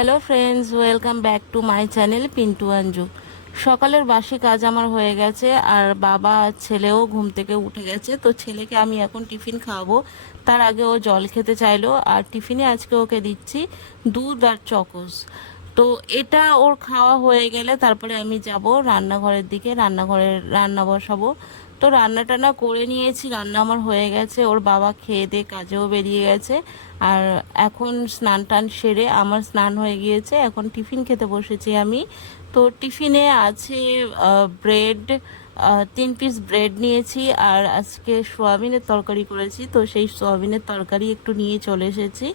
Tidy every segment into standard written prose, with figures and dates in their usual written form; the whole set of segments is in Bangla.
Hello friends, welcome back to my channel Pintu Anju. সকালের বাসি কাজ আমার হয়ে গেছে, আর বাবা আর ছেলেও ঘুম থেকে উঠে গেছে। তো ছেলেকে আমি এখন টিফিন খাওয়াবো, তার আগে ও জল খেতে চাইলো। আর টিফিনে আজকে ওকে দিচ্ছি দুধ আর চকোস। তো এটা ওর খাওয়া হয়ে গেলে তারপরে আমি যাব রান্নাঘরের দিকে, রান্নাঘরে রান্না বসাবো। তো রান্না টান্না করে নিয়েছি, রান্না আমার হয়ে গেছে। ওর বাবা খেয়ে দিয়ে কাজেও বেরিয়ে গেছে। আর এখন স্নান টান সেরে আমার স্নান হয়ে গিয়েছে, এখন টিফিন খেতে বসেছি আমি। তো টিফিনে আছে ব্রেড, 3 পিস ব্রেড নিয়েছি, আর আজকে সোয়াবিনের তরকারি করেছি। তো সেই সোয়াবিনের তরকারি একটু নিয়ে চলে এসেছি।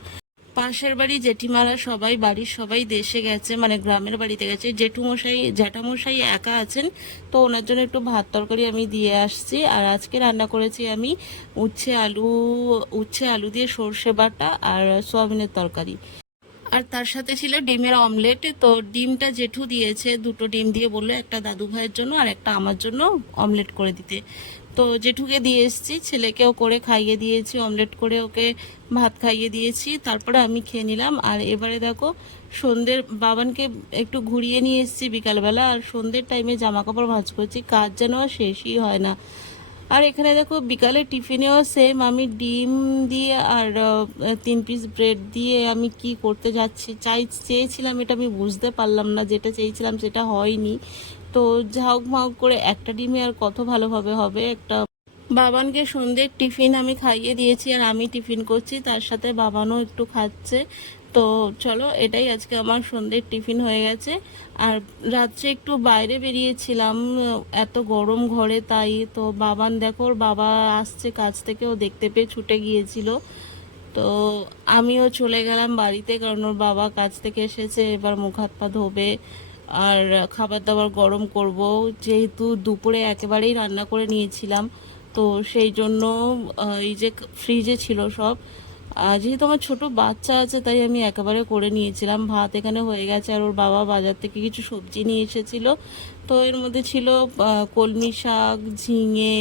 পাশের বাড়ি জেঠিমারা সবাই, বাড়ির সবাই দেশে গেছে, মানে গ্রামের বাড়িতে গেছে। জেঠুমশাই জ্যাঠামশাই একা আছেন, তো ওনার জন্য একটু ভাত তরকারি আমি দিয়ে আসছি। আর আজকে রান্না করেছি আমি উচ্ছে আলু দিয়ে সর্ষে বাটা আর সোয়াবিনের তরকারি। আর তার সাথে ছিল ডিমের অমলেট। তো ডিমটা জেঠু দিয়েছে, 2টো ডিম দিয়ে বললো একটা দাদু ভাইয়ের জন্য আর একটা আমার জন্য অমলেট করে দিতে। তো জেঠুকে দিয়ে এসেছি, ছেলেকেও করে খাইয়ে দিয়েছি, অমলেট করে ওকে ভাত খাইয়ে দিয়েছি। তারপরে আমি খেয়ে নিলাম। আর এবারে দেখো সন্ধ্যের বাবানকে একটু ঘুরিয়ে নিয়ে এসেছি বিকালবেলা, আর সন্ধ্যের টাইমে জামা কাপড় ভাঁজ করছি, কাজ যেন শেষই হয় না। আর এখানে দেখো বিকালে টিফিনেও সেম আমি ডিম দিয়ে আর 3 পিস ব্রেড দিয়ে আমি কি করতে যাচ্ছি চেয়েছিলাম, এটা আমি বুঝতে পারলাম না, যেটা চেয়েছিলাম সেটা হয়নি। তো ঝাউক মাউক করে একটা ডিমে আর কত ভালোভাবে হবে একটা। বাবানকে সন্ধ্যের টিফিন আমি খাইয়ে দিয়েছি, আর আমি টিফিন করছি, তার সাথে বাবানও একটু খাচ্ছে। তো চলো, এটাই আজকে আমার সন্ধ্যের টিফিন হয়ে গেছে। আর রাত্রে একটু বাইরে বেরিয়েছিলাম, এত গরম ঘরে, তাই তো বাবান দেখো ওর বাবা আসছে কাজ থেকে, ও দেখতে পেয়ে ছুটে গিয়েছিল। তো আমিও চলে গেলাম বাড়িতে, কারণ ওর বাবা কাজ থেকে এসেছে, এবার মুখ হাত পা ধোবে আর খাবার দাবার গরম করব। যেহেতু দুপুরে একেবারেই রান্না করে নিয়েছিলাম, তো সেই জন্য এই যে ফ্রিজে ছিল সব। যেহেতু আমার ছোট বাচ্চা আছে, তাই আমি একেবারে করে নিয়েছিলাম। ভাত এখানে হয়ে গেছে, আর ওর বাবা বাজার থেকে কিছু সবজি নিয়ে এসেছিল। তো এর মধ্যে ছিল কলমি শাক, ঝিঙে,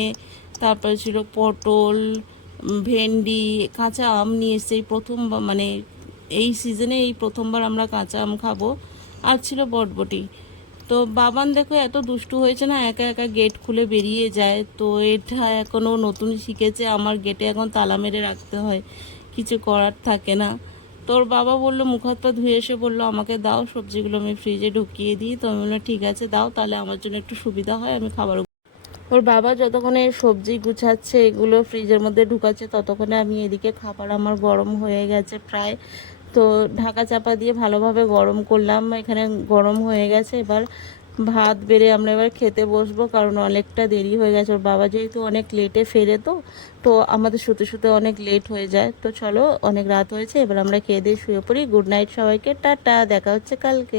তারপরে ছিল পটল, ভেন্ডি, কাঁচা আম নিয়ে এসছে। এই প্রথম মানে এই সিজনে এই প্রথমবার আমরা কাঁচা আম খাবো। আর ছিল বটবটি। তো বাবান দেখো এত দুষ্টু হয়েছে না, একা একা গেট খুলে বেরিয়ে যায়। তো এটা এখনও নতুন শিখেছে, আমার গেটে এখন তালা মেরে রাখতে হয়, কিছু করার থাকে না। তোর বাবা বললো, মুখ হাত পা ধুয়ে এসে বললো আমাকে দাও সবজিগুলো আমি ফ্রিজে ঢুকিয়ে দিই। তো আমি বললাম ঠিক আছে দাও, তাহলে আমার জন্য একটু সুবিধা হয়, আমি খাবার। ওর বাবা যতক্ষণে সবজি গুছাচ্ছে, এগুলো ফ্রিজের মধ্যে ঢুকাচ্ছে, ততক্ষণে আমি এদিকে খাবার আমার গরম হয়ে গেছে প্রায়। তো ঢাকা চাপা দিয়ে ভালোভাবে গরম করলাম, এখানে গরম হয়ে গেছে। এবার ভাত বেড়ে আমরা এবার খেতে বসবো, কারণ অনেকটা দেরি হয়ে গেছে। ওর বাবা যেহেতু অনেক লেটে ফেরে, তো তো আমাদের শুতে শুতে অনেক লেট হয়ে যায়। তো চলো, অনেক রাত হয়েছে, এবার আমরা খেয়ে দিয়ে শুয়ে পড়ি। গুড নাইট সবাইকে, টাটা, দেখা হচ্ছে কালকে।